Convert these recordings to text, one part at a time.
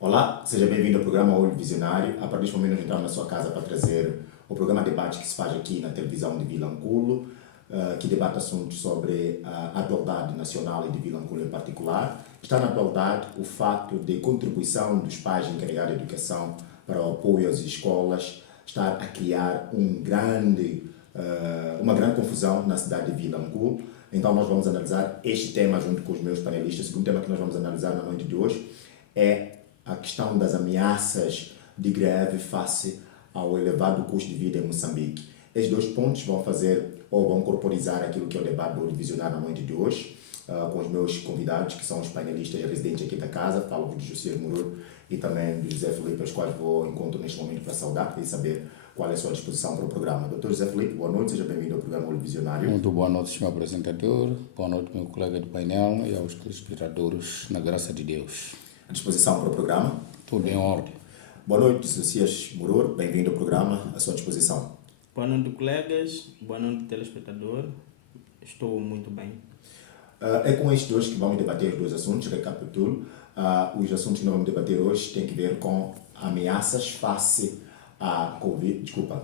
Olá, seja bem-vindo ao programa Olho Visionário. A partir deste momento, nós entramos na sua casa para trazer o programa de debate que se faz aqui na televisão de Vilanculo, que debate assuntos sobre a atualidade nacional e de Vilanculo em particular. Está na atualidade o fato de contribuição dos pais encarregados de educação para o apoio às escolas estar a criar uma grande confusão na cidade de Vilanculo. Então, nós vamos analisar este tema junto com os meus panelistas. O segundo tema que nós vamos analisar na noite de hoje é a questão das ameaças de greve face ao elevado custo de vida em Moçambique. Estes dois pontos vão fazer ou vão corporizar aquilo que é o debate do Olho Visionário na noite de hoje, com os meus convidados, que são os panelistas residentes aqui da casa. Falo de José Murur e também de José Felipe, aos quais vou encontro neste momento para saudar e saber qual é a sua disposição para o programa. Dr. José Felipe, boa noite, seja bem-vindo ao programa Olho Visionário. Muito boa noite, senhor apresentador, boa noite, meu colega de painel e aos telespectadores, na graça de Deus. À disposição para o programa? Tudo em ordem. Boa noite, José Murur, bem-vindo ao programa, à sua disposição. Boa noite, colegas, boa noite, telespectador, estou muito bem. É com estes dois que vamos debater os dois assuntos, recapitulo. Os assuntos que nós vamos debater hoje têm que ver com ameaças face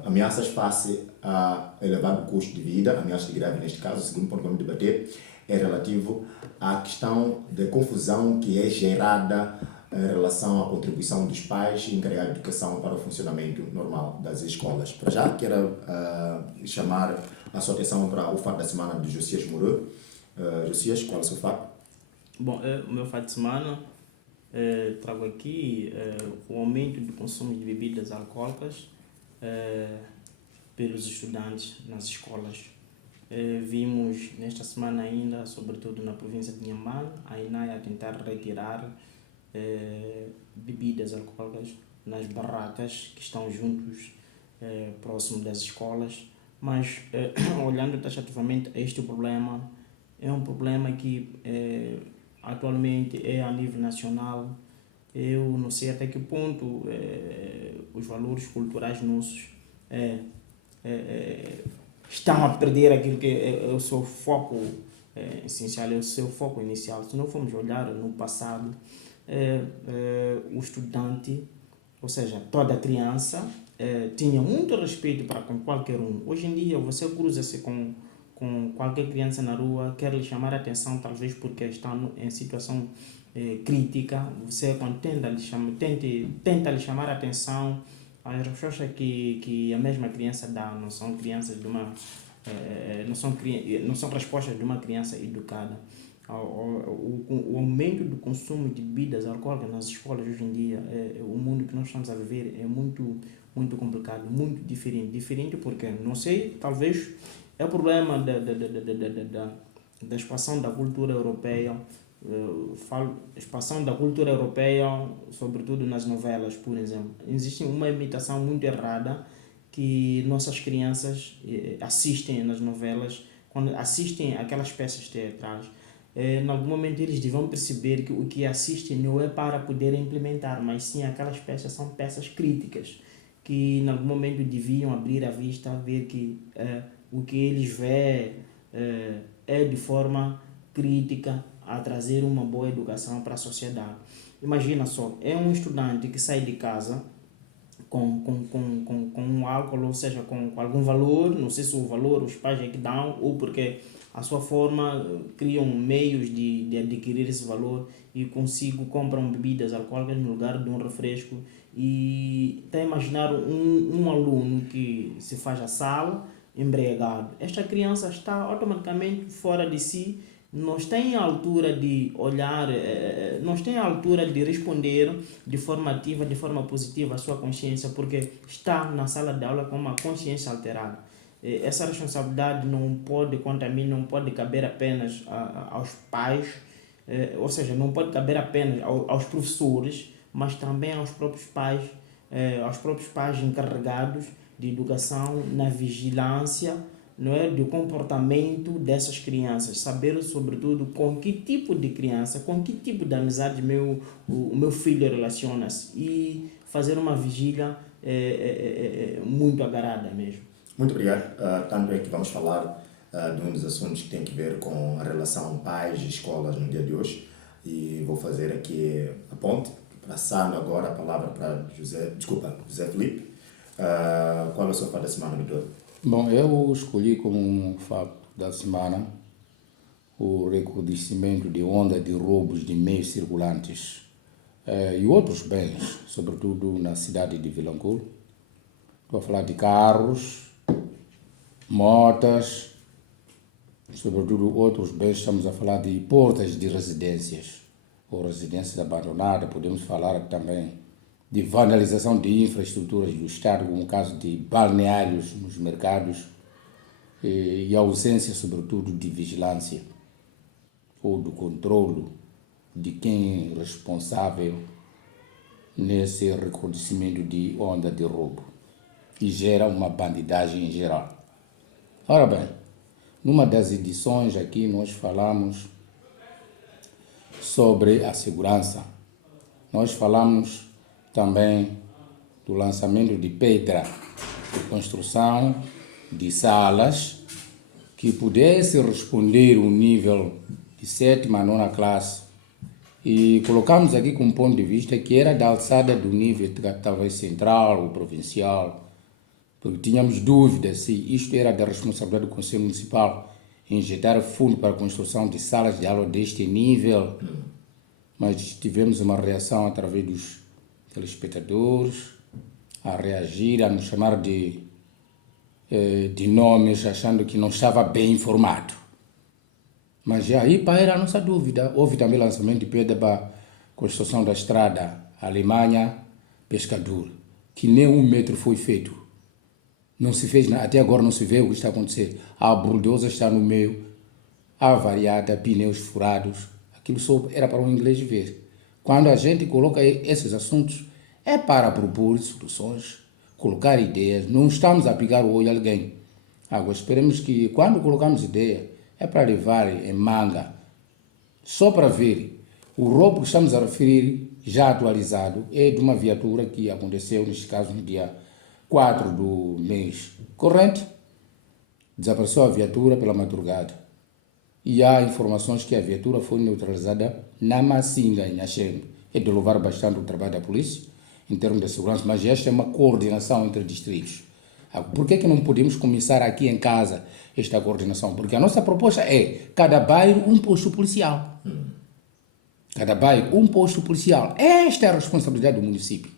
ameaças face a elevado custo de vida, ameaças de greve neste caso. O segundo ponto que vamos debater é relativo à questão da confusão que é gerada em relação à contribuição dos pais encarregados de educação para o funcionamento normal das escolas. Para já, quero chamar a sua atenção para o fato da semana de Josias Murur. Josias, qual é o seu fato? Bom, o meu fato de semana, trago aqui o aumento do consumo de bebidas alcoólicas pelos estudantes nas escolas. Vimos nesta semana ainda, sobretudo na província de Inhambane, a INAI a tentar retirar bebidas alcoólicas nas barracas que estão juntos, próximo das escolas, mas olhando taxativamente a este problema, é um problema que atualmente é a nível nacional. Eu não sei até que ponto os valores culturais nossos estão a perder aquilo que é o seu foco essencial, é o seu foco inicial. Se não formos olhar no passado, o estudante, ou seja, toda criança, tinha muito respeito para com qualquer um. Hoje em dia, você cruza-se com qualquer criança na rua, quer lhe chamar a atenção, talvez porque está em situação crítica, você quando tenta lhe chamar a atenção, as respostas que a mesma criança dá não são crianças de uma não são respostas de uma criança educada. O aumento do consumo de bebidas alcoólicas nas escolas hoje em dia, o mundo que nós estamos a viver é muito complicado, muito diferente porque, não sei, talvez é o problema da expansão da cultura europeia. Falo expansão da cultura europeia, sobretudo nas novelas, por exemplo. Existe uma imitação muito errada que nossas crianças assistem nas novelas, quando assistem aquelas peças teatrais. Em algum momento eles deviam perceber que o que assistem não é para poder implementar, mas sim aquelas peças são peças críticas, que em algum momento deviam abrir a vista, ver que o que eles vê é de forma crítica a trazer uma boa educação para a sociedade. Imagina só, é um estudante que sai de casa com um álcool, ou seja, com algum valor, não sei se o valor os pais é que dão ou porque a sua forma criam meios de adquirir esse valor e compram bebidas alcoólicas no lugar de um refresco. E está a imaginar um aluno que se faz a sala embriagado. Esta criança está automaticamente fora de si, não tem a altura de olhar, não tem a altura de responder de forma ativa, de forma positiva à sua consciência, porque está na sala de aula com uma consciência alterada. Essa responsabilidade não pode, quanto a mim, não pode caber apenas aos pais, ou seja, não pode caber apenas aos professores, mas também aos próprios pais encarregados de educação, na vigilância, não é, do comportamento dessas crianças, saber sobretudo com que tipo de criança, com que tipo de amizade o meu filho relaciona-se e fazer uma vigília muito agarrada mesmo. Muito obrigado. Tanto é que vamos falar de um dos assuntos que tem que ver com a relação pais e escolas no dia de hoje. E vou fazer aqui a ponte, passando agora a palavra para José Felipe. Qual é o seu fato da semana, doutor? Bom, eu escolhi como um fato da semana o recrudescimento de onda de roubos de meios circulantes e outros bens, sobretudo na cidade de Vilanculo. Estou a falar de carros, motas, sobretudo outros bens. Estamos a falar de portas de residências ou residências abandonadas. Podemos falar também de vandalização de infraestruturas do Estado, como o caso de balneários nos mercados e a ausência, sobretudo, de vigilância ou do controle de quem é responsável nesse recrudescimento de onda de roubo e gera uma bandidagem em geral. Ora bem, numa das edições aqui nós falamos sobre a segurança. Nós falamos também do lançamento de pedra, de construção de salas que pudesse responder o nível de 7ª a 9ª classe. E colocamos aqui como ponto de vista que era da alçada do nível talvez central ou provincial, porque tínhamos dúvidas se isto era da responsabilidade do Conselho Municipal injetar fundo para a construção de salas de aula deste nível, mas tivemos uma reação através dos telespectadores a reagir, a nos chamar de nomes, achando que não estava bem informado. Mas aí para a nossa dúvida, houve também lançamento de pedra para a construção da estrada Alemanha-Pescador, que nem 1 metro foi feito. Não se fez nada, até agora não se vê o que está acontecendo. A bulldozer está no meio, avariada, pneus furados. Aquilo só era para um inglês ver. Quando a gente coloca esses assuntos, é para propor soluções, colocar ideias. Não estamos a picar o olho a alguém. Agora, esperemos que quando colocamos ideia, é para levar em manga, só para ver. O roubo que estamos a referir, já atualizado, é de uma viatura que aconteceu, neste caso, no dia 4 do mês corrente. Desapareceu a viatura pela madrugada. E há informações que a viatura foi neutralizada na Massinga, em Axém. É de louvar bastante o trabalho da polícia, em termos de segurança, mas esta é uma coordenação entre distritos. Por que não podemos começar aqui em casa esta coordenação? Porque a nossa proposta é cada bairro um posto policial. Cada bairro um posto policial. Esta é a responsabilidade do município.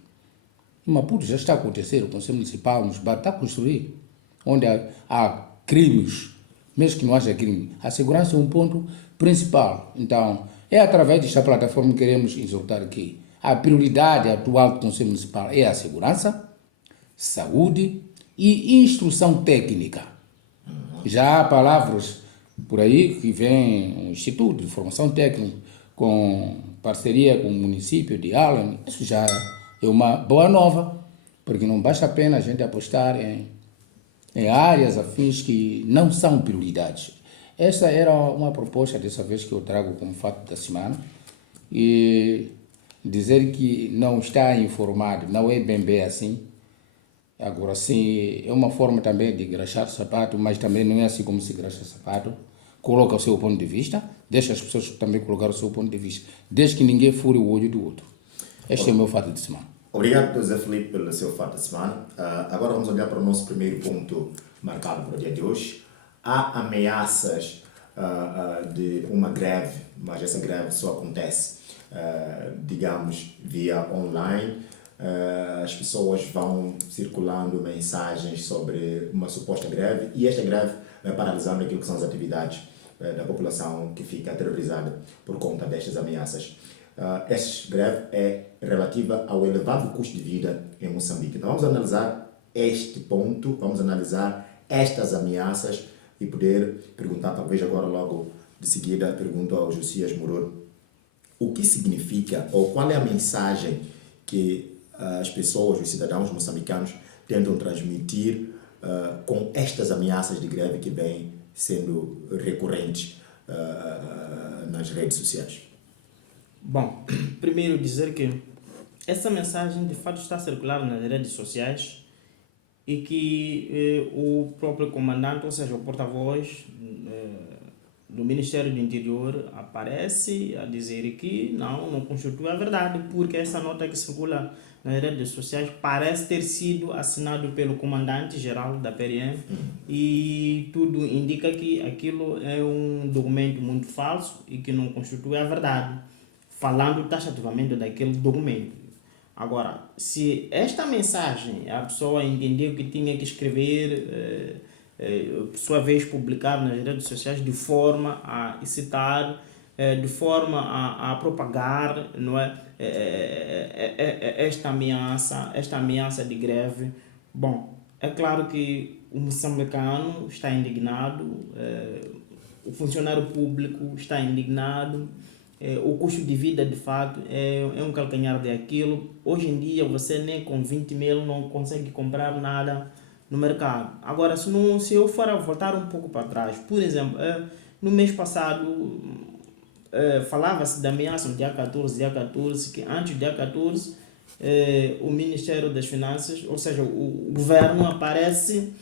Em Maputo já está a acontecer, o Conselho Municipal nos está a construir, onde há crimes, mesmo que não haja crime. A segurança é um ponto principal. Então, é através desta plataforma que queremos exortar aqui. A prioridade atual do Conselho Municipal é a segurança, saúde e instrução técnica. Já há palavras por aí que vem um Instituto de Formação Técnica com parceria com o município de Allen. Isso já é uma boa nova, porque não basta a pena a gente apostar em áreas afins que não são prioridades. Essa era uma proposta dessa vez que eu trago como fato da semana. E dizer que não está informado não é bem assim. Agora sim, é uma forma também de graxar sapato, mas também não é assim como se graxa sapato. Coloca o seu ponto de vista, deixa as pessoas também colocar o seu ponto de vista, desde que ninguém fure o olho do outro. Este é o meu fato de semana. Obrigado, José Felipe, pelo seu fato da semana. Agora vamos olhar para o nosso primeiro ponto marcado para o dia de hoje. Há ameaças de uma greve, mas essa greve só acontece, digamos, via online. As pessoas vão circulando mensagens sobre uma suposta greve e esta greve vai paralisando aquilo que são as atividades da população que fica aterrorizada por conta destas ameaças. Esta greve é relativa ao elevado custo de vida em Moçambique. Então vamos analisar este ponto, vamos analisar estas ameaças e poder perguntar, talvez agora logo de seguida, pergunto ao Josias Muroro, o que significa ou qual é a mensagem que as pessoas, os cidadãos moçambicanos tentam transmitir com estas ameaças de greve que vêm sendo recorrentes nas redes sociais? Bom, primeiro dizer que essa mensagem de fato está a circular nas redes sociais e que o próprio comandante, ou seja, o porta-voz do Ministério do Interior aparece a dizer que não constitui a verdade, porque essa nota que circula nas redes sociais parece ter sido assinado pelo comandante-geral da PRM e tudo indica que aquilo é um documento muito falso e que não constitui a verdade, falando taxativamente daquele documento. Agora, se esta mensagem a pessoa entendeu que tinha que escrever, por sua vez publicar nas redes sociais de forma a incitar, de forma a propagar, não é? Esta ameaça de greve, bom, é claro que o moçambicano está indignado, o funcionário público está indignado. O custo de vida, de fato, é um calcanhar daquilo. Hoje em dia, você nem com 20 mil não consegue comprar nada no mercado. Agora, se eu for voltar um pouco para trás, por exemplo, no mês passado, falava-se da ameaça no dia 14, que antes do dia 14, o Ministério das Finanças, ou seja, o governo aparece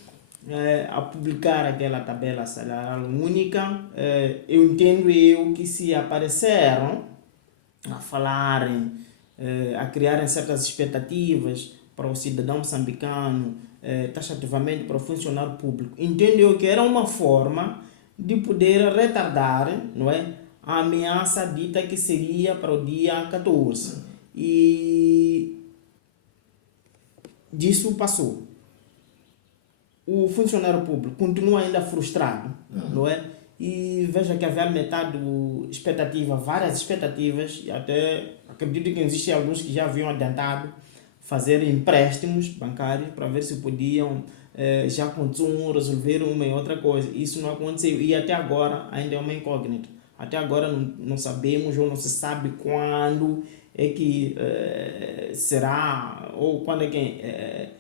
a publicar aquela tabela salarial única. Eu entendo que se apareceram a falarem, a criarem certas expectativas para o cidadão moçambicano, taxativamente para o funcionário público, entendo eu que era uma forma de poder retardar, não é, a ameaça dita que seria para o dia 14. E disso passou. O funcionário público continua ainda frustrado, não é? E veja que havia várias expectativas, e até acredito que existem alguns que já haviam adiantado fazer empréstimos bancários para ver se podiam, já com Zoom, resolver uma e outra coisa. Isso não aconteceu e até agora ainda é uma incógnita. Até agora não sabemos ou não se sabe quando é que será, ou quando é que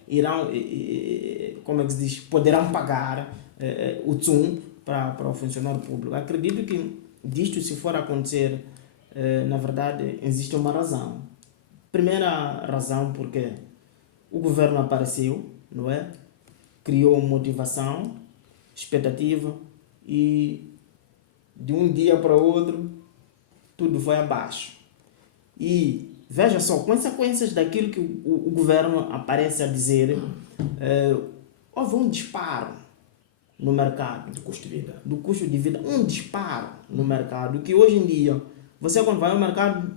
irão, como é que se diz, poderão pagar o TSUM para o funcionário público. Acredito que disto, se for acontecer, na verdade, existe uma razão. Primeira razão, porque o governo apareceu, não é? Criou motivação, expectativa e de um dia para o outro tudo foi abaixo. E veja só, consequências daquilo que o governo aparece a dizer, houve um disparo no mercado. Do custo de vida. Do custo de vida, um disparo no mercado, que hoje em dia, você quando vai ao mercado,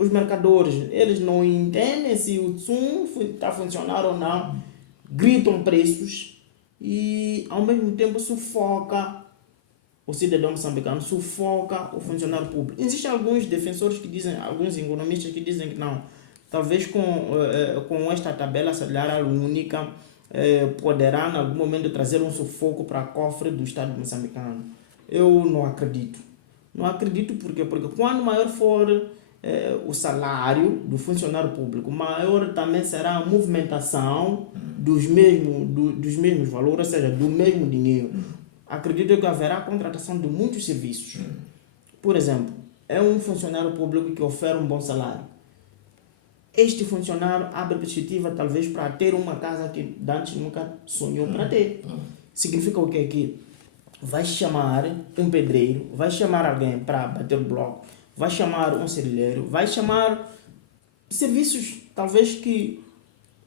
os mercadores, eles não entendem se o TSUM está funcionando ou não, gritam preços e ao mesmo tempo sufoca o cidadão moçambicano, sufoca o funcionário público. Existem alguns defensores que dizem, alguns economistas que dizem que não, talvez com esta tabela salarial única poderá em algum momento trazer um sufoco para o cofre do Estado moçambicano. Eu não acredito. Não acredito porque quando maior for o salário do funcionário público, maior também será a movimentação dos mesmos valores, ou seja, do mesmo dinheiro. Acredito que haverá contratação de muitos serviços. Por exemplo, é um funcionário público que oferece um bom salário. Este funcionário abre perspectiva talvez para ter uma casa que antes nunca sonhou para ter. Significa o quê? Que vai chamar um pedreiro, vai chamar alguém para bater o bloco, vai chamar um cerilheiro, vai chamar serviços talvez que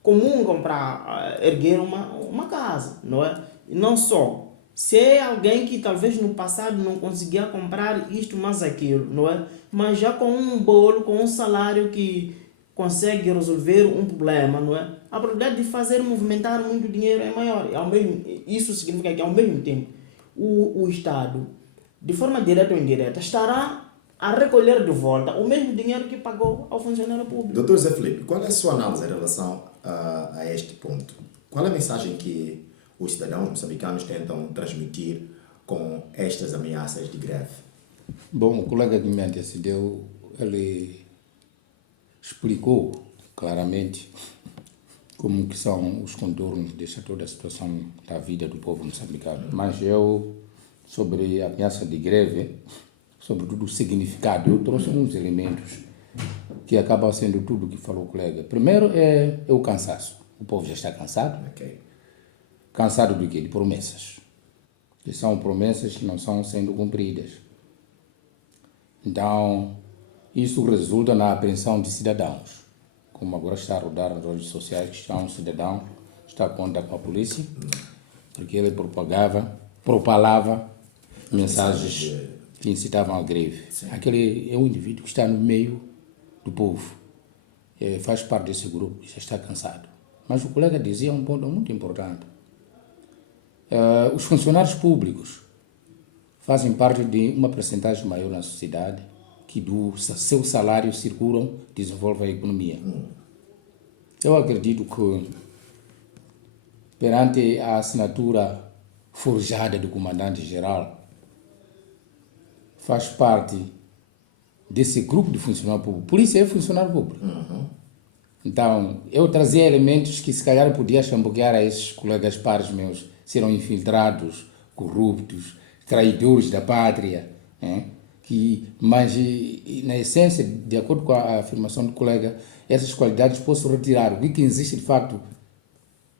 comungam para erguer uma casa, não é? E não só. Se é alguém que talvez no passado não conseguia comprar isto mais aquilo, não é? Mas já com um bolo, com um salário que consegue resolver um problema, não é? A probabilidade de fazer movimentar muito dinheiro é maior. Isso significa que ao mesmo tempo o Estado, de forma direta ou indireta, estará a recolher de volta o mesmo dinheiro que pagou ao funcionário público. Doutor Zé Felipe, qual é a sua análise em relação a este ponto? Qual é a mensagem que os cidadãos moçambicanos tentam transmitir com estas ameaças de greve? Bom, o colega que me antecedeu, ele explicou claramente como que são os contornos desta toda a situação da vida do povo moçambicano. Mas eu, sobre a ameaça de greve, sobretudo o significado, eu trouxe alguns elementos que acaba sendo tudo o que falou o colega. Primeiro é o cansaço. O povo já está cansado. Ok. Cansado do quê? De promessas. Que são promessas que não estão sendo cumpridas. Então, isso resulta na apreensão de cidadãos. Como agora está a rodar nas redes sociais, que está um cidadão, está a conta com a polícia, porque ele propalava mensagens que incitavam à greve. Aquele é um indivíduo que está no meio do povo, faz parte desse grupo, já está cansado. Mas o colega dizia um ponto muito importante. Os funcionários públicos fazem parte de uma percentagem maior na sociedade que do seu salário circulam, desenvolvem a economia. Eu acredito que perante a assinatura forjada do comandante-geral, faz parte desse grupo de funcionário público. Polícia é funcionário público. Então, eu trazia elementos que se calhar podia chambuquear a esses colegas pares meus, serão infiltrados, corruptos, traidores da pátria, mas na essência, de acordo com a afirmação do colega, essas qualidades posso retirar. O que existe de facto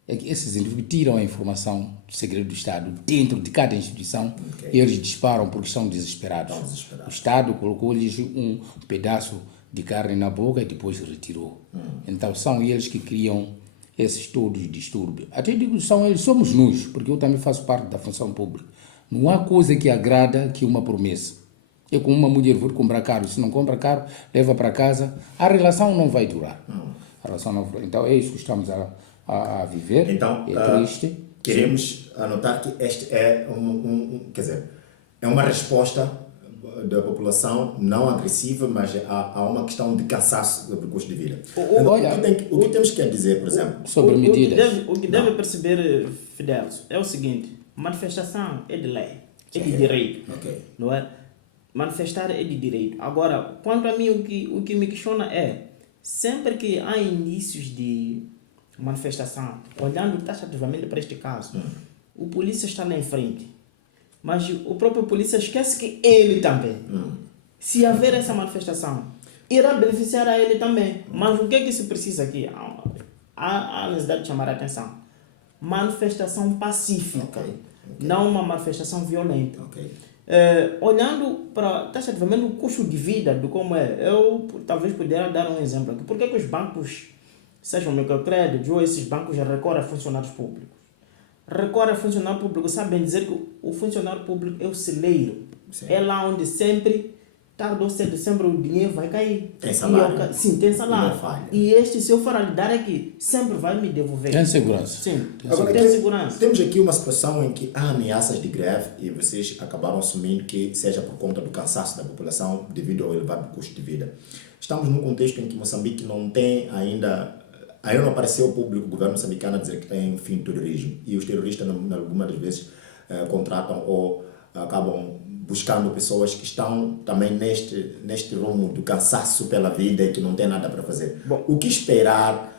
é que esses indivíduos tiram a informação do segredo do Estado dentro de cada instituição e eles disparam porque estão desesperados. O Estado colocou-lhes um pedaço de carne na boca e depois retirou. Então são eles que criam esses todos distúrbios. Até digo são eles, somos nós, porque eu também faço parte da função pública. Não há coisa que agrada que uma promessa. É como uma mulher, vou comprar caro, se não compra caro, leva para casa, a relação não vai durar. A relação não vai. Então é isso que estamos a viver. Então, é triste. Queremos anotar que este é quer dizer, é uma resposta da população não agressiva, mas há uma questão de cansaço do custo de vida. O que temos que dizer, por exemplo? Sobre medidas. O que deve perceber, Fidelso, é o seguinte: manifestação é de lei, é de direito, não é? Manifestar é de direito. Agora, quanto a mim, o que me questiona é, sempre que há indícios de manifestação, olhando taxativamente para este caso, o polícia está lá em frente, mas o próprio polícia esquece que ele também, se haver essa manifestação, irá beneficiar a ele também. Mas o que é que se precisa aqui? Há necessidade de chamar a atenção. Manifestação pacífica, não uma manifestação violenta. Olhando para taxativamente o custo de vida, de como é, eu talvez pudesse dar um exemplo aqui. Por que os bancos, sejam microcréditos ou esses bancos, recorrem a funcionários públicos? Recorrem a funcionário público, sabem dizer que o funcionário público é o celeiro. É lá onde sempre, tarde ou cedo, sempre o dinheiro vai cair. Tem salário. Sim, tem salário. E este, se eu for a lhe dar aqui, sempre vai me devolver. Tem segurança. Sim, Agora, tem segurança. Temos aqui uma situação em que há ameaças de greve e vocês acabaram assumindo que seja por conta do cansaço da população devido ao elevado custo de vida. Estamos num contexto em que Moçambique não tem ainda não apareceu ao público o governo moçambicano a dizer que tem fim do terrorismo. E os terroristas, algumas das vezes, contratam ou acabam buscando pessoas que estão também neste rumo do cansaço pela vida e que não tem nada para fazer. O que esperar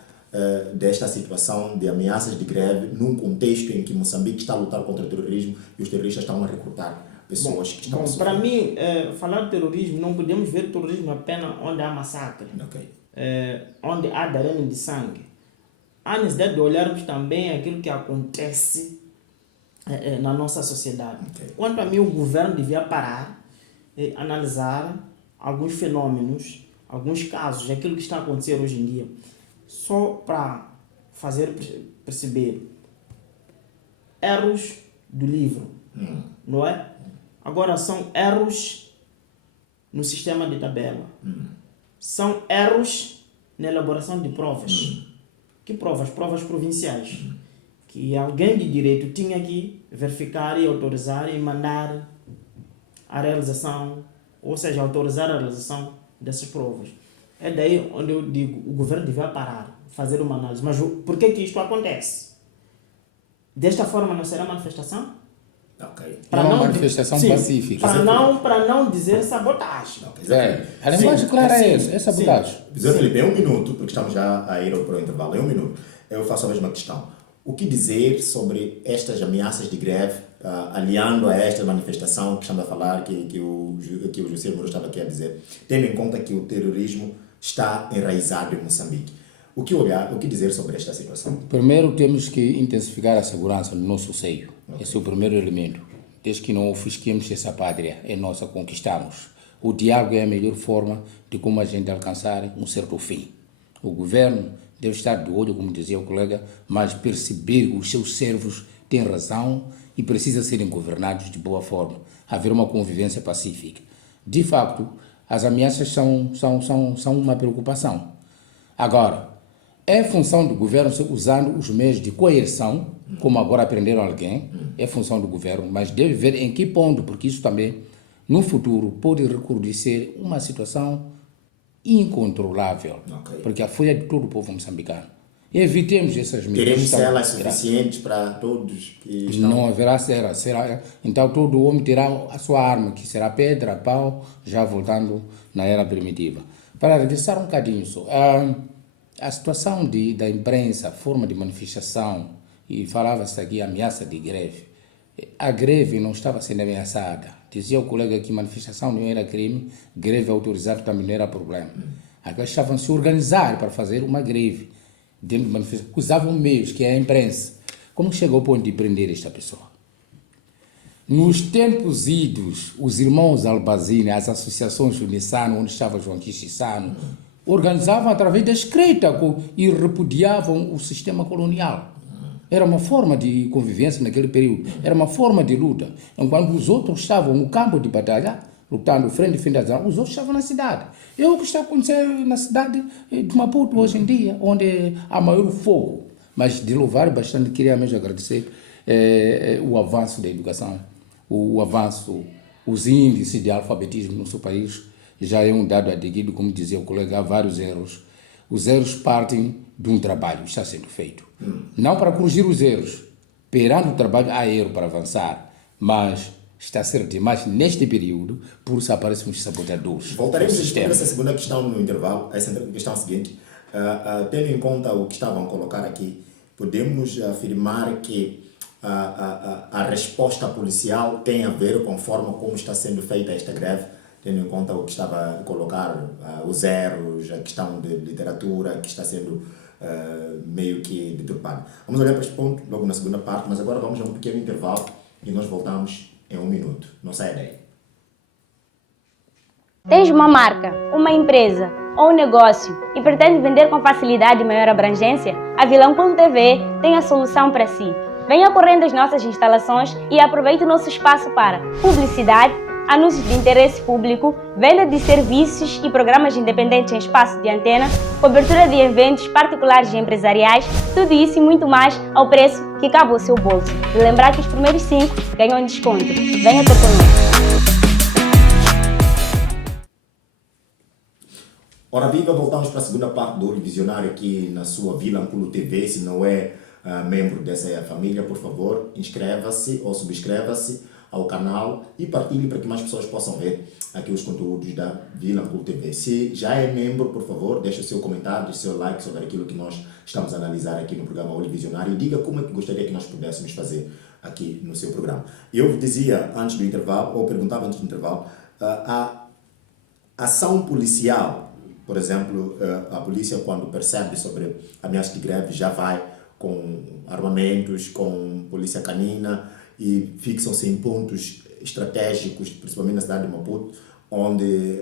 desta situação de ameaças de greve num contexto em que Moçambique está a lutar contra o terrorismo e os terroristas estão a recrutar pessoas que estão a sofrer? Para mim, falar de terrorismo, não podemos ver terrorismo apenas onde há massacre. Onde há derramamento de sangue. Há necessidade de olharmos também aquilo que acontece na nossa sociedade. Quanto a mim, o governo devia parar e analisar alguns fenômenos, alguns casos, aquilo que está a acontecer hoje em dia, só para fazer perceber erros do livro, não é? Agora, são erros no sistema de tabela. São erros na elaboração de provas. Que provas? Provas provinciais. Que alguém de direito tinha que verificar e autorizar e mandar a realização, ou seja, autorizar a realização dessas provas. É daí onde eu digo, o governo devia parar, fazer uma análise. Mas por que isto acontece? Desta forma não será manifestação? Para uma manifestação pacífica. Para não dizer sabotagem. A linguagem clara é essa, é sabotagem. José Felipe, em um minuto, porque estamos já a ir para o intervalo, em um minuto, eu faço a mesma questão. O que dizer sobre estas ameaças de greve, aliando a esta manifestação que estamos a falar, que o José Moro estava aqui a dizer, tendo em conta que o terrorismo está enraizado em Moçambique. O que olhar, o que dizer sobre esta situação? Primeiro temos que intensificar a segurança no nosso seio. Esse é o primeiro elemento. Desde que não ofusquemos essa pátria, é nossa, conquistamos. O diálogo é a melhor forma de como a gente alcançar um certo fim. O governo deve estar de olho, como dizia o colega, mas perceber que os seus servos têm razão e precisam serem governados de boa forma. Haver uma convivência pacífica. De facto, as ameaças são uma preocupação. Agora, é função do governo usando os meios de coerção, como agora aprenderam alguém, é função do governo, mas deve ver em que ponto, porque isso também, no futuro, pode recrudescer uma situação incontrolável, porque a folha de todo o povo moçambicano. Evitemos essas medidas. Queremos celas suficientes para todos que estão... Não haverá será. Então todo homem terá a sua arma, que será pedra, pau, já voltando na era primitiva. Para regressar um bocadinho só, a situação da imprensa, a forma de manifestação, e falava-se aqui ameaça de greve. A greve não estava sendo ameaçada. Dizia o colega que manifestação não era crime, greve autorizada também não era problema. Agora estavam se organizar para fazer uma greve. Dentro de manifestação, usavam meios, que é a imprensa. Como chegou ao ponto de prender esta pessoa? Nos tempos idos, os irmãos Albazine, as associações Unissano, onde estava João Quixissano, organizavam através da escrita e repudiavam o sistema colonial. Era uma forma de convivência naquele período, era uma forma de luta. Enquanto os outros estavam no campo de batalha, lutando frente a frente às armas, os outros estavam na cidade. É o que está acontecendo na cidade de Maputo hoje em dia, onde há maior fogo. Mas de louvar bastante, queria mesmo agradecer o avanço da educação, o avanço, os índices de alfabetismo no nosso país. Já é um dado adquirido, como dizia o colega, há vários erros. Os erros partem de um trabalho, está sendo feito. Não para corrigir os erros. Perante o trabalho há erro para avançar, mas está a ser demais neste período, por isso aparecem os sabotadores. Voltaremos a discutir essa segunda questão no intervalo, essa questão seguinte. Tendo em conta o que estavam a colocar aqui, podemos afirmar que a resposta policial tem a ver com a forma como está sendo feita esta greve, tendo em conta o que estava a colocar, os erros, a questão de literatura, que está sendo meio que deturpada. Vamos olhar para este ponto logo na segunda parte, mas agora vamos a um pequeno intervalo e nós voltamos em 1 minuto. Não saia daí. Tens uma marca, uma empresa ou um negócio e pretende vender com facilidade e maior abrangência? A Vilanculo.tv tem a solução para si. Venha correndo às nossas instalações e aproveite o nosso espaço para publicidade, anúncios de interesse público, venda de serviços e programas independentes em espaço de antena, cobertura de eventos particulares e empresariais, tudo isso e muito mais ao preço que cabe ao seu bolso. E lembrar que os primeiros 5 ganham desconto. Venha ter conosco. Ora viva, voltamos para a segunda parte do Visionário aqui na sua Vilanculo TV. Se não é membro dessa família, por favor, inscreva-se ou subscreva-se ao canal e partilhe para que mais pessoas possam ver aqui os conteúdos da Vilanculo TV. Se já é membro, por favor, deixe o seu comentário, o seu like sobre aquilo que nós estamos a analisar aqui no programa Olho Visionário e diga como é que gostaria que nós pudéssemos fazer aqui no seu programa. Eu dizia antes do intervalo, ou perguntava antes do intervalo, a ação policial, por exemplo, a polícia quando percebe sobre ameaças de greve já vai com armamentos, com polícia canina, e fixam-se em pontos estratégicos, principalmente na cidade de Maputo, onde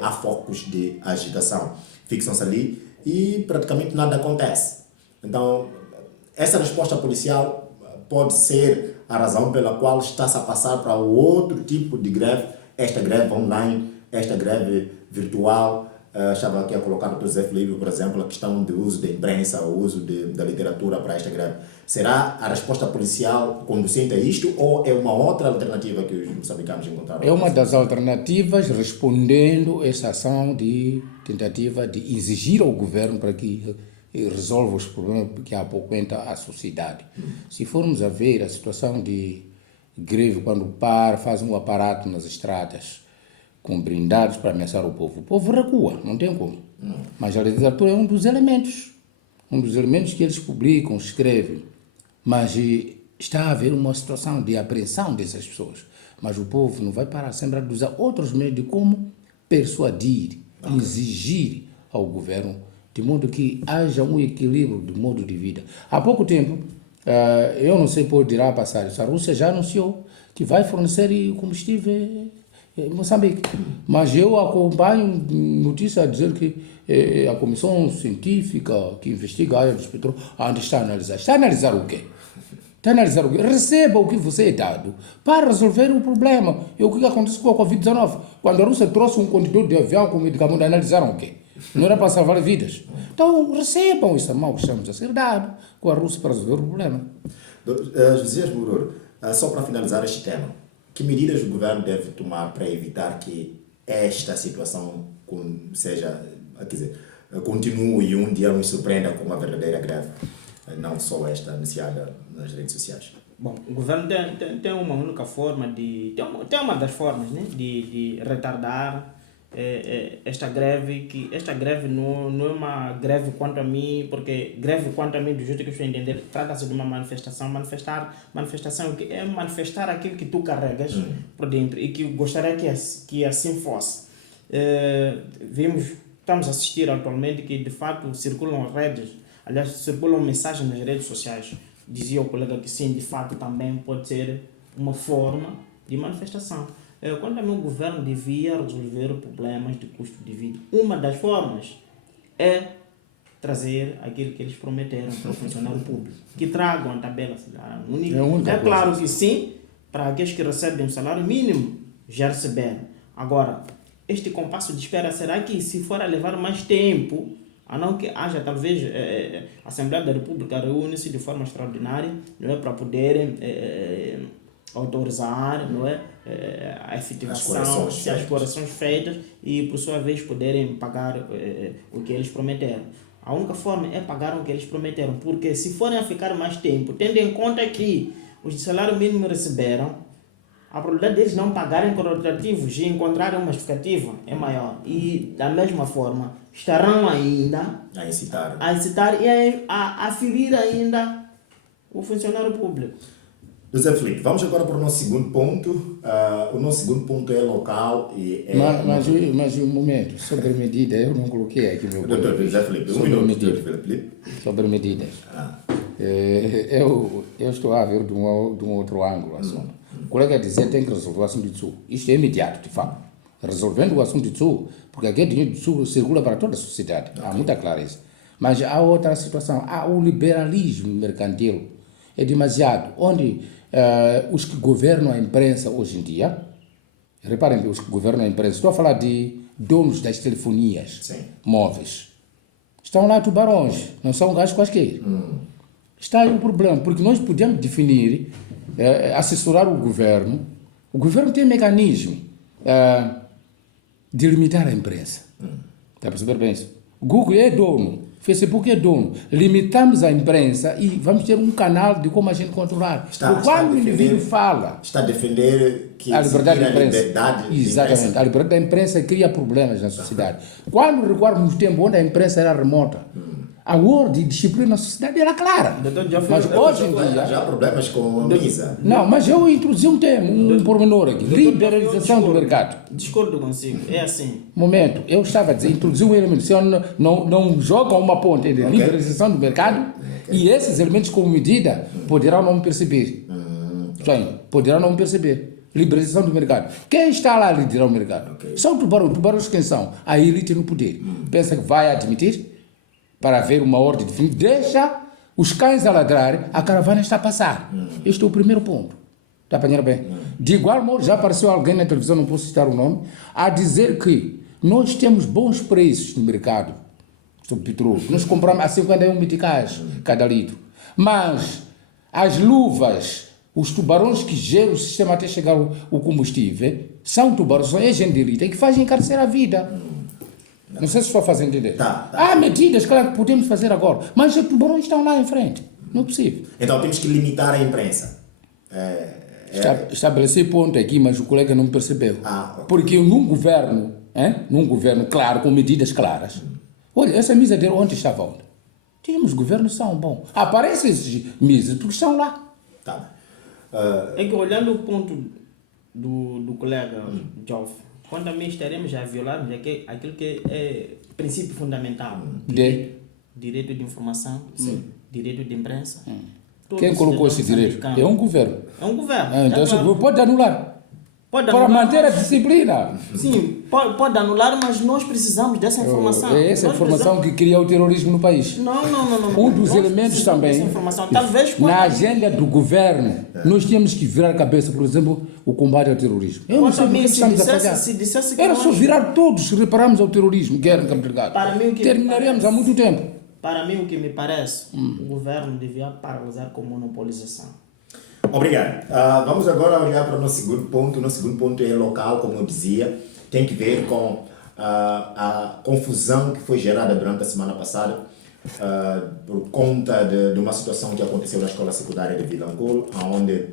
há focos de agitação. Fixam-se ali e praticamente nada acontece. Então, essa resposta policial pode ser a razão pela qual está-se a passar para outro tipo de greve, esta greve online, esta greve virtual. Estava aqui a colocar o Dr. José Filipe, por exemplo, a questão do uso da imprensa, o uso da literatura para esta greve. Será a resposta policial conducente a isto ou é uma outra alternativa que os moçambicanos encontraram? É uma das alternativas respondendo a essa ação de tentativa de exigir ao governo para que resolva os problemas que apoquenta a sociedade. Se formos a ver a situação de greve, quando faz um aparato nas estradas, com blindados para ameaçar o povo recua, não tem como. Mas a literatura é um dos elementos que eles publicam, escrevem. Mas está a haver uma situação de apreensão dessas pessoas. Mas o povo não vai parar sempre a usar outros meios de como persuadir exigir ao governo de modo que haja um equilíbrio de modo de vida. Há pouco tempo, eu não sei por dirá passar, a Rússia já anunciou que vai fornecer combustível em Moçambique. Mas eu acompanho notícia a dizer que a comissão científica que investiga a área dos petróleos ainda está a analisar. Está a analisar o quê? Está a analisar o quê? Receba o que você é dado para resolver o problema. E o que acontece com a Covid-19? Quando a Rússia trouxe um contentor de avião com medicamento, analisaram o quê? Não era para salvar vidas. Então recebam esse mal que estamos a ser dado com a Rússia para resolver o problema. Josias Muroro, só para finalizar este tema, que medidas o governo deve tomar para evitar que esta situação continue e um dia nos surpreenda com uma verdadeira greve, não só esta anunciada nas redes sociais? Bom, o governo tem uma única forma tem uma das formas, né, de retardar esta greve, que esta greve não é uma greve quanto a mim, porque greve quanto a mim, do jeito que eu estou a entender, trata-se de uma manifestação. Manifestação é manifestar aquilo que tu carregas por dentro e que eu gostaria que assim fosse. Estamos a assistir atualmente que de fato circulam mensagens nas redes sociais. Dizia o colega que sim, de fato também pode ser uma forma de manifestação. Quanto a mim, o governo devia resolver problemas de custo de vida. Uma das formas é trazer aquilo que eles prometeram para o funcionário público, que tragam a tabela salário único. É claro que sim, para aqueles que recebem o salário mínimo, já receberam. Agora, este compasso de espera, será que se for a levar mais tempo, a não que haja talvez a Assembleia da República reúne-se de forma extraordinária, não é, para poderem autorizar, não é, a efetivação, as correções feitas e por sua vez poderem pagar o que eles prometeram. A única forma é pagar o que eles prometeram, porque se forem a ficar mais tempo, tendo em conta que os de salário mínimo receberam, a probabilidade deles não pagarem correlativos e encontrarem uma justificativa é maior. E da mesma forma estarão ainda a incitar e a ferir ainda o funcionário público. José Filipe, vamos agora para o nosso segundo ponto. O nosso segundo ponto é local e é... Mas um momento, sobre medida, eu não coloquei aqui meu... Doutor José Filipe, sobre medidas. Eu estou a ver de um outro ângulo o assunto. O colega dizer tem que resolver o assunto de Sul. Isto é imediato, de fato. Resolvendo o assunto de Sul, porque aqui o dinheiro do Sul circula para toda a sociedade. Há muita clareza. Mas há outra situação. Há o liberalismo mercantil. É demasiado. Onde os que governam a imprensa hoje em dia, reparem bem, os que governam a imprensa, estou a falar de donos das telefonias móveis. Estão lá tubarões, não são gajos quaisquer. Está aí o problema, porque nós podemos definir, assessorar o governo. O governo tem mecanismo de limitar a imprensa. Está a perceber bem isso? Google é dono, Facebook é dono. Limitamos a imprensa e vamos ter um canal de como a gente controlar. Quando o indivíduo fala... Está a defender que a liberdade da imprensa. Exatamente. Imprensa. A liberdade da imprensa cria problemas na sociedade. Quando recuarmos tempo onde a imprensa era remota, a ordem de disciplina na sociedade era clara. Mas hoje em dia... Já há problemas com a misa. Não, mas eu introduzi um tema, um pormenor aqui. Liberalização do mercado. Discordo consigo, é assim. Momento, eu estava a dizer, introduzir um elemento. Se eu não joga uma ponte entre liberalização do mercado e esses elementos como medida, poderão não perceber. Poderão não perceber. Liberação do mercado. Quem está lá a liderar o mercado? São tubarões quem são? A elite no poder. Pensa que vai admitir? Para haver uma ordem definida, deixa os cães a ladrar, a caravana está a passar. Este é o primeiro ponto. Está a apanhar bem? De igual modo, já apareceu alguém na televisão, não posso citar o nome, a dizer que nós temos bons preços no mercado sobre petróleo. Nós compramos a 51 meticais cada litro. Mas as luvas, os tubarões que geram o sistema até chegar o combustível, são tubarões, gente de elite, que fazem encarecer a vida. Não sei se estou fazendo entender. Há medidas, claro, que podemos fazer agora, mas os tubarões estão lá em frente. Não é possível. Então temos que limitar a imprensa. Estabelecer ponto aqui, mas o colega não percebeu. Okay. Porque num governo claro, com medidas claras, olha, essa mesa dele ontem estava onde? Tínhamos governos são bom. Aparecem esses mesas porque estão lá. É que olhando o ponto do colega Joff, Quanto a mim, estaremos a violar aquilo que é princípio fundamental. Direito de informação, direito de imprensa. Quem colocou esse direito? É um governo. É um governo. Então claro. pode anular. Pode Para anular, manter a disciplina. Sim, pode anular, mas nós precisamos dessa informação. É essa informação que cria o terrorismo no país. Não. Um dos elementos também, Talvez na agenda do governo, nós tínhamos que virar a cabeça, por exemplo, o combate ao terrorismo. Eu não sei porque estamos a falhar. se dissesse que Era só virar todos, se repararmos ao terrorismo, guerra em Cabo Delgado. Para mim, terminaremos há muito tempo. Para mim, o que me parece, o governo devia paralisar com monopolização. Obrigado. Vamos agora olhar para o nosso segundo ponto. O nosso segundo ponto é local, como eu dizia, tem que ver com a confusão que foi gerada durante a semana passada por conta de uma situação que aconteceu na escola secundária de Vilanculo, onde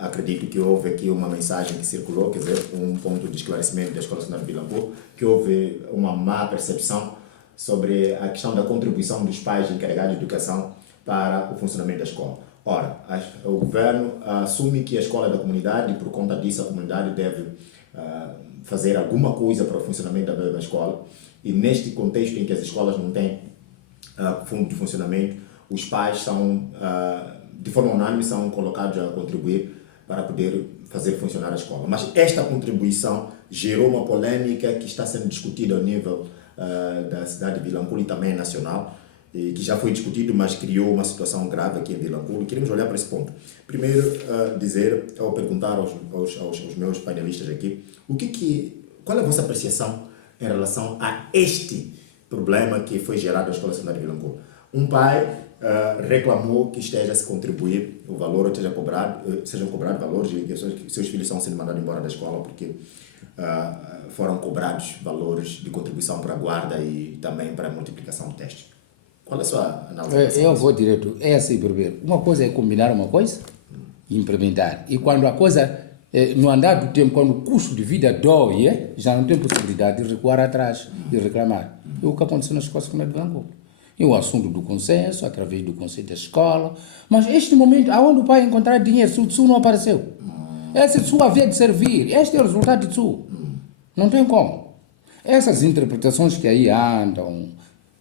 acredito que houve aqui uma mensagem que circulou, quer dizer, um ponto de esclarecimento da escola secundária de Vilanculo, que houve uma má percepção sobre a questão da contribuição dos pais encarregados de educação para o funcionamento da escola. Ora, o governo assume que a escola é da comunidade e por conta disso a comunidade deve fazer alguma coisa para o funcionamento da escola, e neste contexto em que as escolas não têm fundo de funcionamento, os pais são, de forma unânime, são colocados a contribuir para poder fazer funcionar a escola. Mas esta contribuição gerou uma polêmica que está sendo discutida ao nível da cidade de Vilanculo e também nacional, e que já foi discutido, mas criou uma situação grave aqui em Vilanculo. Queremos olhar para esse ponto. Primeiro, dizer, ou perguntar aos meus painelistas aqui, qual é a vossa apreciação em relação a este problema que foi gerado na escola secundária de Vilanculo? Um pai reclamou que esteja a se contribuir o valor, ou sejam cobrados valores e que seus filhos estão sendo mandados embora da escola porque foram cobrados valores de contribuição para a guarda e também para a multiplicação de testes. Qual é a sua análise? Eu vou direto. É assim, primeiro. Uma coisa é combinar uma coisa e implementar. E quando a coisa, no andar do tempo, quando o custo de vida dói, já não tem possibilidade de recuar atrás e reclamar. É o que aconteceu na escola secundária de Vilanculo. É o assunto do consenso, através do conselho da escola. Mas este momento, aonde o pai encontrar dinheiro, se o TSU não apareceu? Esse TSU havia de servir. Este é o resultado do TSU. Não tem como. Essas interpretações que aí andam,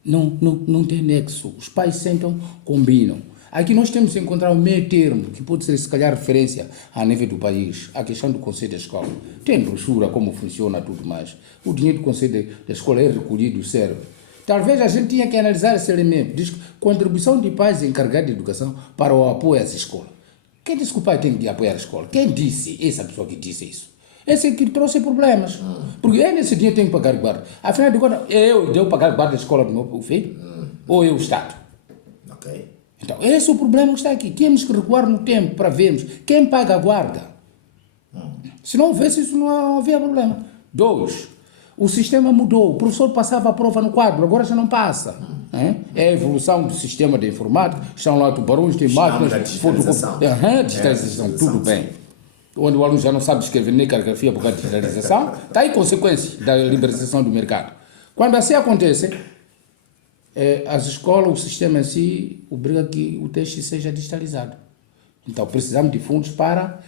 não tem nexo. Os pais sentam, combinam. Aqui nós temos que encontrar um meio termo, que pode ser, se calhar, referência a nível do país, a questão do conselho da escola. Tem brochura, como funciona, tudo mais. O dinheiro do conselho da escola é recolhido, serve. Talvez a gente tenha que analisar esse elemento. Diz contribuição de pais encarregados de educação para o apoio às escolas. Quem disse que o pai tem que apoiar a escola? Quem disse? Essa pessoa que disse isso. Esse que trouxe problemas. Porque ele nesse dia tem que pagar guarda. Afinal de contas, eu devo pagar guarda da escola do meu filho? Ou eu, o Estado? Ok. Então, esse é o problema que está aqui. Temos que recuar no tempo para vermos quem paga a guarda. Se não houvesse isso, não havia problema. 2. O sistema mudou. O professor passava a prova no quadro, agora já não passa. É a evolução do sistema de informática. Estão lá tubarões, tem máquinas. Digitalização, tudo bem. Onde o aluno já não sabe escrever nem caligrafia por causa da digitalização, está aí consequência da liberalização do mercado. Quando assim acontece, as escolas, o sistema em si, obriga que o texto seja digitalizado. Então precisamos de fundos para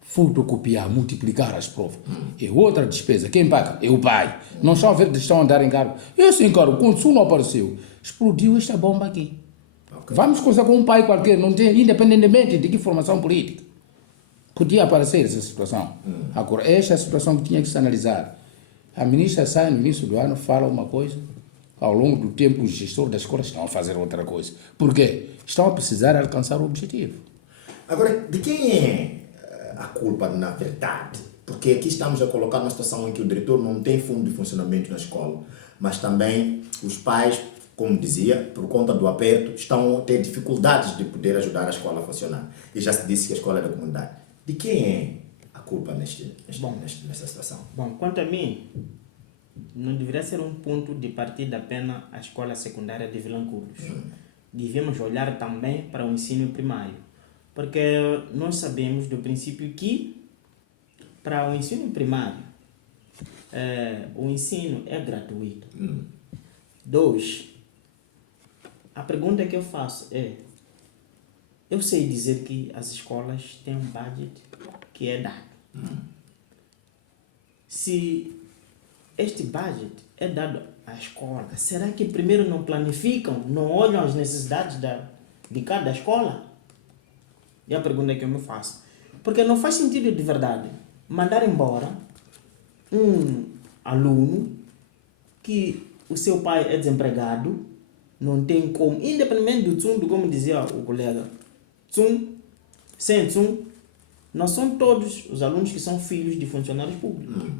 fotocopiar, multiplicar as provas. É outra despesa. Quem paga? É o pai. Não estão a ver que estão a andar em cargo. Esse encargo, quando o SU não apareceu, explodiu esta bomba aqui. Okay. Vamos começar com um pai qualquer, não tem, independentemente de que formação política. Podia aparecer essa situação. Agora, esta é a situação que tinha que se analisar. A ministra sai no início do ano, fala uma coisa, ao longo do tempo os gestores das escolas estão a fazer outra coisa. Por quê? Estão a precisar alcançar o objetivo. Agora, de quem é a culpa, na verdade? Porque aqui estamos a colocar uma situação em que o diretor não tem fundo de funcionamento na escola, mas também os pais, como dizia, por conta do aperto, estão a ter dificuldades de poder ajudar a escola a funcionar. E já se disse que a escola é da comunidade. De quem é a culpa nessa situação? Bom, quanto a mim, não deveria ser um ponto de partida apenas a escola secundária de Vilanculo. Devíamos olhar também para o ensino primário, porque nós sabemos do princípio que para o ensino primário o ensino é gratuito. 2, a pergunta que eu faço é: eu sei dizer que as escolas têm um budget que é dado. se este budget é dado à escola, será que primeiro não planificam, não olham as necessidades de cada escola? É a pergunta que eu me faço. Porque não faz sentido de verdade mandar embora um aluno que o seu pai é desempregado, não tem como, independente do Tsum, como dizia o colega, Tsum, sem Tsum, não são todos os alunos que são filhos de funcionários públicos.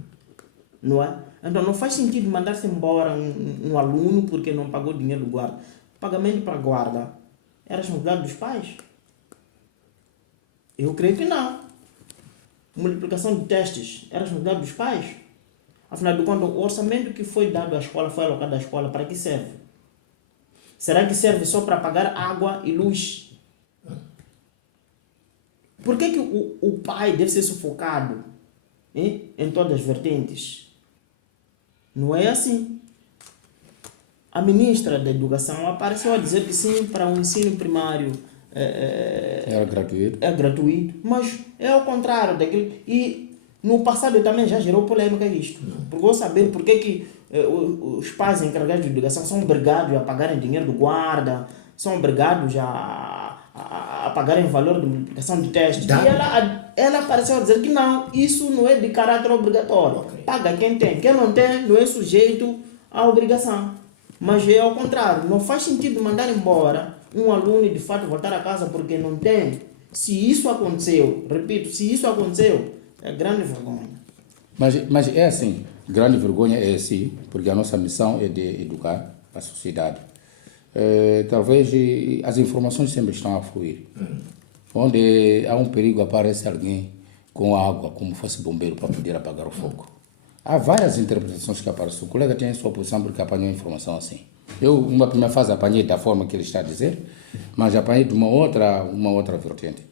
Não é? Então não faz sentido mandar-se embora um aluno porque não pagou dinheiro do guarda. O pagamento para a guarda era responsabilidade dos pais? Eu creio que não. Multiplicação de testes era responsabilidade dos pais? Afinal de contas, o orçamento que foi dado à escola, foi alocado à escola, para que serve? Será que serve só para pagar água e luz? Por que o pai deve ser sufocado em todas as vertentes? Não é assim. A ministra da Educação apareceu a dizer que sim, para o ensino primário Era gratuito. é gratuito, mas é ao contrário daquilo. E no passado também já gerou polêmica isto. Porque eu saber por que os pais encarregados de educação são obrigados a pagarem dinheiro do guarda, são obrigados a pagarem valor de multiplicação de testes. E ela apareceu a dizer que não, isso não é de caráter obrigatório. Okay. Paga quem tem, quem não tem não é sujeito à obrigação. Mas é ao contrário, não faz sentido mandar embora um aluno e de fato voltar a casa porque não tem. Se isso aconteceu, repito, se isso aconteceu, é grande vergonha. Mas é assim, grande vergonha é assim, porque a nossa missão é de educar a sociedade. Talvez as informações sempre estão a fluir. Onde há um perigo, aparece alguém com água, como fosse bombeiro, para poder apagar o fogo. Há várias interpretações que aparecem. O colega tem a sua posição porque apanhou a informação assim. Eu, numa primeira fase, apanhei da forma que ele está a dizer, mas apanhei de uma outra vertente.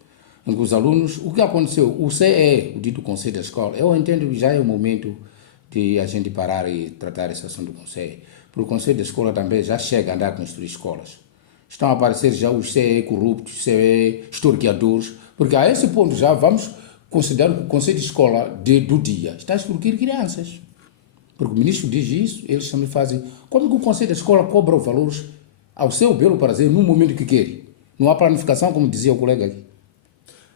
Em que os alunos, o que aconteceu? O CE, o dito Conselho da Escola, eu entendo que já é o momento de a gente parar e tratar essa ação do Conselho. Porque o Conselho da Escola também já chega a andar a construir escolas. Estão a aparecer já os CE corruptos, CE extorquiadores, porque a esse ponto já vamos considerar que o Conselho de Escola do dia está a extorquir crianças. Porque o ministro diz isso, eles também fazem. Como que o Conselho da Escola cobra os valores ao seu belo prazer no momento que quer? Não há planificação, como dizia o colega aqui.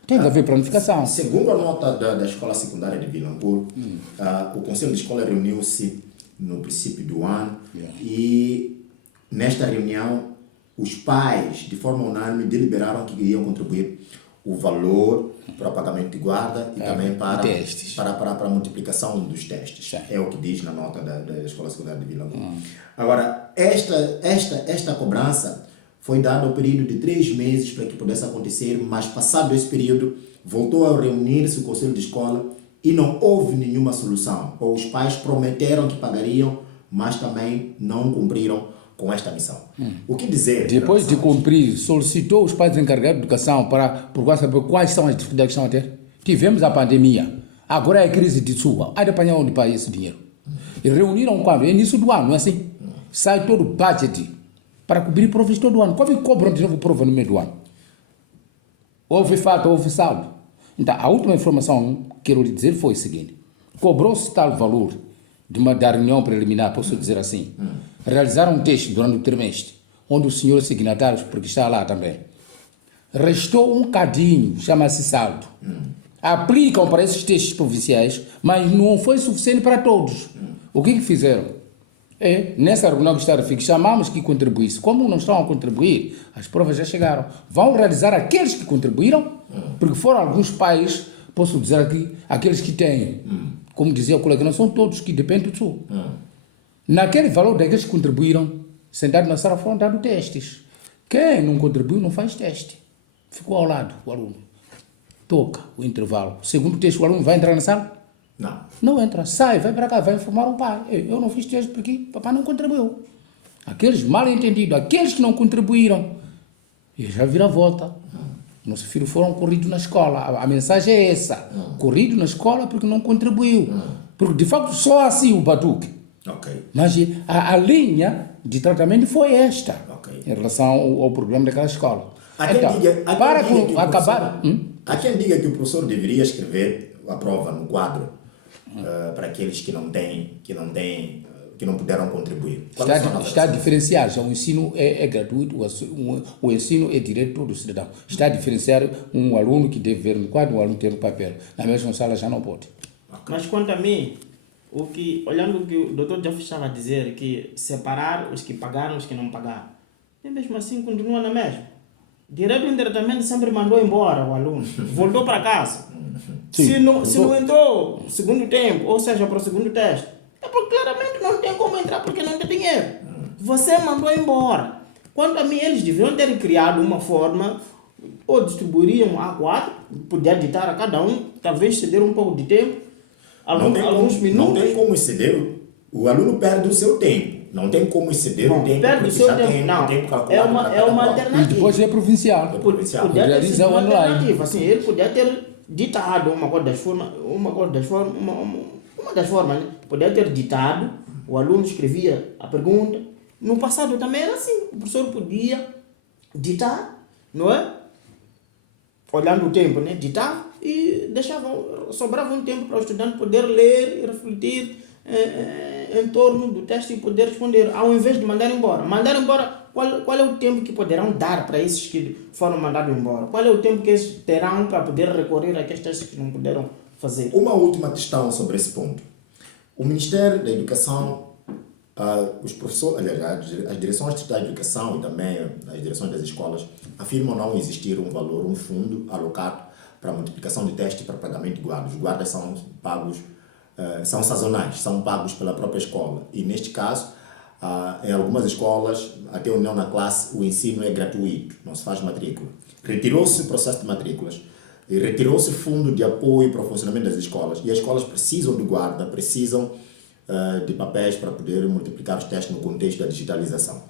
Tem que haver planificação. Segundo a nota da Escola Secundária de Vilanculo, o Conselho de Escola reuniu-se no princípio do ano e nesta reunião os pais, de forma unânime, deliberaram que iriam contribuir o valor para o pagamento de guarda e também para a multiplicação dos testes. É o que diz na nota da Escola Secundária de Vilanculo. Agora, esta cobrança foi dada ao período de 3 meses para que pudesse acontecer, mas passado esse período, voltou a reunir-se o Conselho de Escola e não houve nenhuma solução. Ou os pais prometeram que pagariam, mas também não cumpriram com esta missão. O que dizer? Depois de cumprir, solicitou os pais encarregados de educação para procurar saber quais são as dificuldades que estão a ter. Tivemos a pandemia, agora é a crise de chuva. Há de apanhar onde para esse dinheiro. E reuniram quando? É início do ano, não é assim? Sai todo o budget para cobrir provas todo ano. Como cobram de novo prova no meio do ano? Houve falta, houve saldo. Então, a última informação que quero lhe dizer foi o seguinte. Cobrou-se tal valor da reunião preliminar, posso dizer assim. Realizaram um teste durante o trimestre, onde os senhores signatários, porque está lá também, restou um cadinho, chama-se saldo. Aplicam para esses testes provinciais, mas não foi suficiente para todos. O que fizeram? Nessa reunião que está a referir, chamamos que contribuísse. Como não estão a contribuir, as provas já chegaram. Vão realizar aqueles que contribuíram, porque foram alguns pais, posso dizer aqui, aqueles que têm, como dizia o colega, não são todos que dependem do sul. Naquele valor daqueles que contribuíram, sentados na sala foram dados testes. Quem não contribuiu não faz teste. Ficou ao lado o aluno. Toca o intervalo. Segundo teste, o aluno vai entrar na sala? Não. Não entra. Sai, vai para cá, vai informar o pai. Eu não fiz teste porque papai não contribuiu. Aqueles mal entendidos, aqueles que não contribuíram, eles já viram a volta. Nossos filhos foram corridos na escola. A mensagem é essa. Corrido na escola porque não contribuiu. Porque, de facto, só assim o batuque. Okay. Mas a linha de tratamento foi esta, em relação ao problema daquela escola. Há quem diga que o professor deveria escrever a prova no quadro para aqueles que não puderam contribuir? Qual é a sua nota Está a fiscal? diferenciar, já o ensino é gratuito, o ensino é direito de todo cidadão. Está a diferenciar um aluno que deve ver no quadro, um aluno ter no papel. Na mesma sala já não pode. Mas quanto a mim, olhando o que o doutor já estava a dizer, que separar os que pagaram e os que não pagaram, e mesmo assim continua na mesma. Direto ou indiretamente sempre mandou embora o aluno, voltou para casa. Sim, Se não entrou no segundo tempo, ou seja, para o segundo teste, é porque claramente não tem como entrar porque não tem dinheiro. Você mandou embora. Quanto a mim, eles deviam ter criado uma forma, ou distribuiriam a 4, podia ditar a cada um, talvez ceder um pouco de tempo, alguns minutos. Não tem como exceder. O aluno perde o seu tempo. Não tem como exceder o tempo. Perde o porque seu já tempo. tem Não, tempo calculado é para uma cada qual. E alternativa. depois é provincial. Provincial. Podia ter Realiza sido uma online. alternativa. Assim, ele podia ter ditado uma das formas, né? Podia ter ditado, o aluno escrevia a pergunta. No passado também era assim. O professor podia ditar, não é? Olhando o tempo, né? Ditava e sobrava um tempo para o estudante poder ler e refletir em torno do texto e poder responder, ao invés de mandar embora. Mandar embora, qual é o tempo que poderão dar para esses que foram mandados embora? Qual é o tempo que eles terão para poder recorrer àqueles testes que não puderam fazer? Uma última questão sobre esse ponto. O Ministério da Educação, os professores, aliás, as direções da educação e também as direções das escolas afirmam não existir um valor, um fundo alocado para multiplicação de testes e para pagamento de guardas. Os guardas são pagos, são sazonais, são pagos pela própria escola. E neste caso, em algumas escolas, até o na classe, o ensino é gratuito, não se faz matrícula. Retirou-se o processo de matrículas e retirou-se o fundo de apoio para o funcionamento das escolas. E as escolas precisam de guarda, precisam de papéis para poder multiplicar os testes no contexto da digitalização.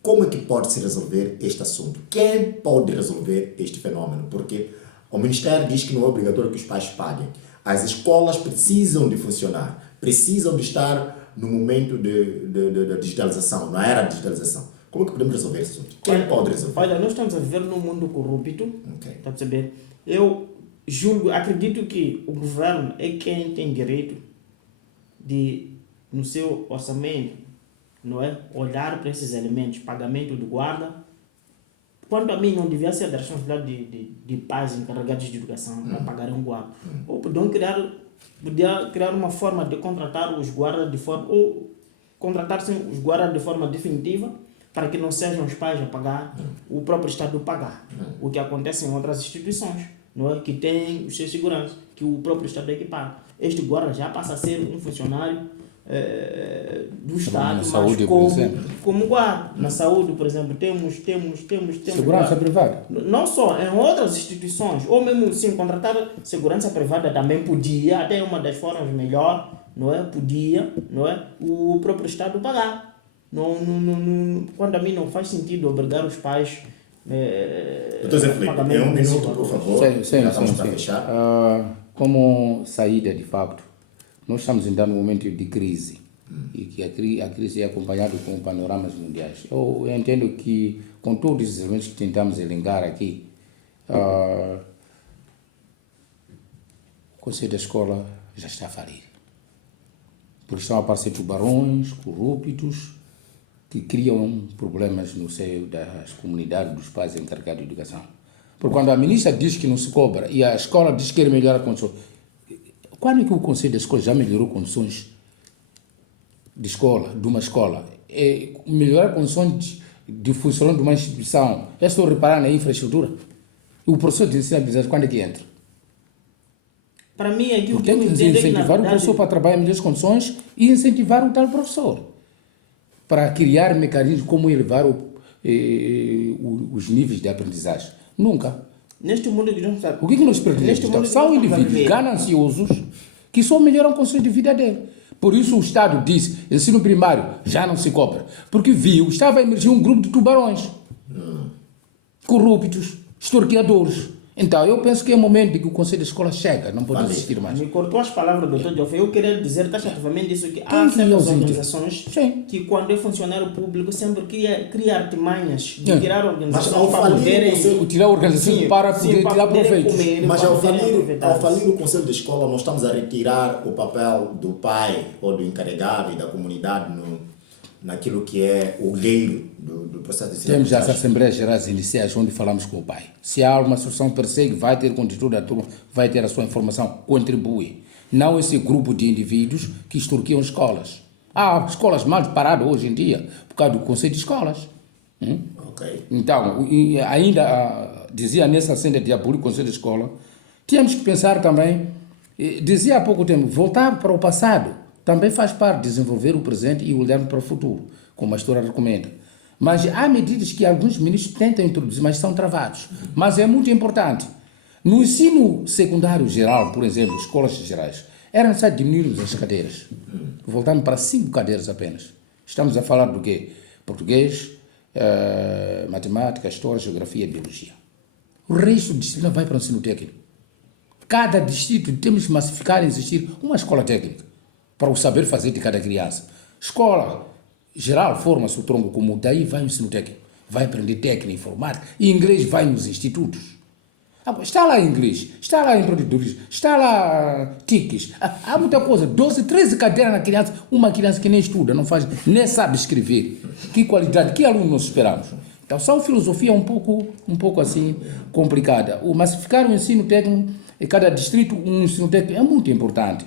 Como é que pode se resolver este assunto? Quem pode resolver este fenômeno? Porque o Ministério diz que não é obrigatório que os pais paguem. As escolas precisam de funcionar, precisam de estar no momento da digitalização, na era da digitalização. Como é que podemos resolver esse assunto? Quem pode resolver? Olha, nós estamos a viver num mundo corrupto, Ok. está a perceber? Eu acredito que o governo é quem tem direito de, no seu orçamento, não é, olhar para esses elementos, pagamento do guarda. Quanto a mim, não devia ser da responsabilidade de pais encarregados de educação para pagar um guarda. Ou podia criar uma forma de contratar os guardas de forma, ou contratar-se os guardas de forma definitiva, para que não sejam os pais a pagar, o próprio Estado pagar. O que acontece em outras instituições, não é, que tem os seus seguranças, que o próprio Estado é que paga. Este guarda já passa a ser um funcionário do Estado, mas saúde, por exemplo. como guarda. Na saúde, por exemplo, temos Segurança guarda. privada. Não só, em outras instituições, ou mesmo sim, contratar segurança privada também podia, até uma das formas melhor, não é? Podia, não é? O próprio Estado pagar. Quanto a mim, não faz sentido obrigar os pais Doutor Zé Felipe, pagamento um desse minuto, valor. por favor. Já estamos para fechar. Como saída, de facto, nós estamos ainda num momento de crise. E que a crise é acompanhada com panoramas mundiais. Eu entendo que, com todos os elementos que tentamos elencar aqui, o Conselho da Escola já está a falir. Porque estão a aparecer tubarões corruptos que criam problemas no seio das comunidades, dos pais encarregados de educação. Porque quando a ministra diz que não se cobra e a escola diz que quer melhorar condições, quando é que o Conselho da Escola já melhorou condições de escola, de uma escola? Melhorar condições de funcionamento de uma instituição é só reparar na infraestrutura? E o professor de ensino habilidade, quando é que entra? Para mim, aqui o Porque tem que entender é que, na incentivar o verdade, professor para trabalhar em melhores condições e incentivar o tal professor para criar mecanismos como elevar os níveis de aprendizagem. Nunca. neste mundo que nós estamos, O que nós pretendemos? Neste mundo São que nós estamos a indivíduos viver. gananciosos que só melhoram a condições de vida dele. Por isso o Estado diz, ensino primário já não se cobra. Porque viu, estava a emergir um grupo de tubarões corruptos, extorquiadores. Então, eu penso que é o momento de que o Conselho de Escola chega, não pode Vale. existir mais. Me cortou as palavras do Dr. Joffre. Eu queria dizer taxativamente isso, que há Tem que ir certas aos organizações Sim. que quando é funcionário público sempre cria artimanhas de É. tirar Mas organizações ao para falir, poderem... você- Tirar a organização para poder tirar poderem proveito. comer, Mas para ao poderem falir, aproveitar. ao falir o Conselho de Escola, nós estamos a retirar o papel do pai ou do encarregado e da comunidade naquilo que é o gueiro do processo de Temos as ensino-aprendizagem. Assembleias Gerais Iniciais onde falamos com o pai. Se há alguma situação que persegue, vai ter conteúdo da turma, vai ter a sua informação, contribui. Não esse grupo de indivíduos que extorquiam escolas. Há escolas mal paradas hoje em dia por causa do Conselho de Escolas. Ok. Então, e ainda dizia nessa senda de abolir o Conselho de Escola, temos que pensar também, dizia há pouco tempo, voltar para o passado também faz parte de desenvolver o presente e olhar para o futuro, como a história recomenda. Mas há medidas que alguns ministros tentam introduzir, mas são travados. Mas é muito importante. No ensino secundário geral, por exemplo, escolas gerais, era necessário diminuir as cadeiras. Voltamos para 5 cadeiras apenas. Estamos a falar do quê? Português, matemática, história, geografia e biologia. O resto do distrito vai para o ensino técnico. Cada distrito temos que massificar e existir uma escola técnica para o saber fazer de cada criança. Escola geral forma-se o tronco comum, daí vai o ensino técnico. Vai aprender técnica, informática e inglês vai nos institutos. Está lá inglês, está lá empreendedorismo, está lá TICs. Há muita coisa. 12, 13 cadeiras na criança, uma criança que nem estuda, não faz, nem sabe escrever. Que qualidade, que aluno nós esperamos? Então, são filosofia um pouco assim complicada. O massificar o ensino técnico, em cada distrito um ensino técnico é muito importante.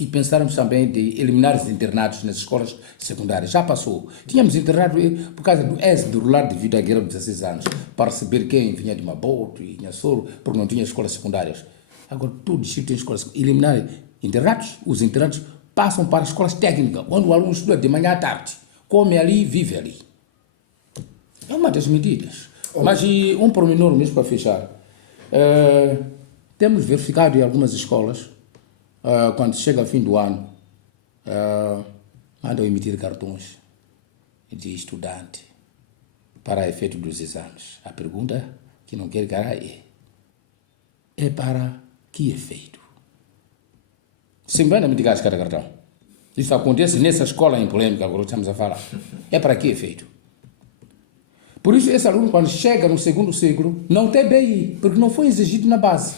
E pensarmos também de eliminar os internados nas escolas secundárias. Já passou. Tínhamos internado por causa do êxodo rural devido à guerra de 16 anos, para receber quem vinha de Maboto e Inhassoro, porque não tinha escolas secundárias. Agora, todo distrito tem escolas secundárias. Eliminar internados, os internados passam para escolas técnicas, onde o aluno estuda de manhã à tarde. Come ali, vive ali. É uma das medidas. Mas e um pormenor mesmo para fechar. Temos verificado em algumas escolas, quando chega ao fim do ano, mandam emitir cartões de estudante para efeito dos exames. A pergunta que não quer calar é para que efeito? Sem bem me digas cada cartão. Isso acontece nessa escola em polêmica, agora estamos a falar. É para que efeito? Por isso, esse aluno, quando chega no segundo ciclo, não tem BI, porque não foi exigido na base.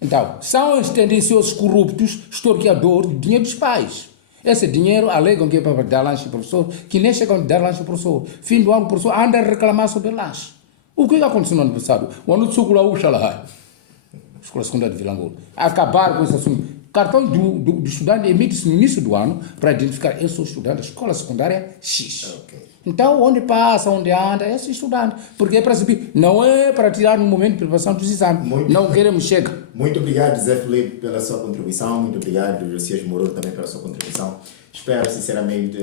Então, são os tendenciosos corruptos, extorquiadores de dinheiro dos pais. Esse dinheiro alegam que é para dar lanche ao professor, que nem chegam a dar lanche ao professor. Fim do ano, o professor anda a reclamar sobre lanche. O que aconteceu no ano passado? O ano de Sugula Uxalá, Escola Secundária de Vilangola, acabar com esse assunto. Cartão do estudante emite-se no início do ano para identificar: eu sou estudante da escola secundária X. Ok. Então, onde passa, onde anda, é esse estudante. Porque é para subir, não é para tirar no momento de preparação dos exames. Não queremos, chega. Muito obrigado, Zé Felipe, pela sua contribuição. Muito obrigado, Josias Moro, também pela sua contribuição. Espero, sinceramente,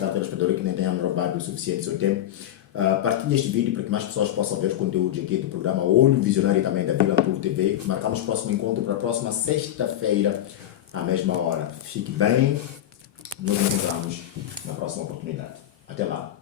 cada telespectador que nem tenhamos roubado o suficiente do seu tempo. Partilhe este vídeo para que mais pessoas possam ver conteúdos aqui do programa Olho Visionário e também da Vila Tour TV. Marcamos o próximo encontro para a próxima sexta-feira, à mesma hora. Fique bem. Nos encontramos na próxima oportunidade. Até lá.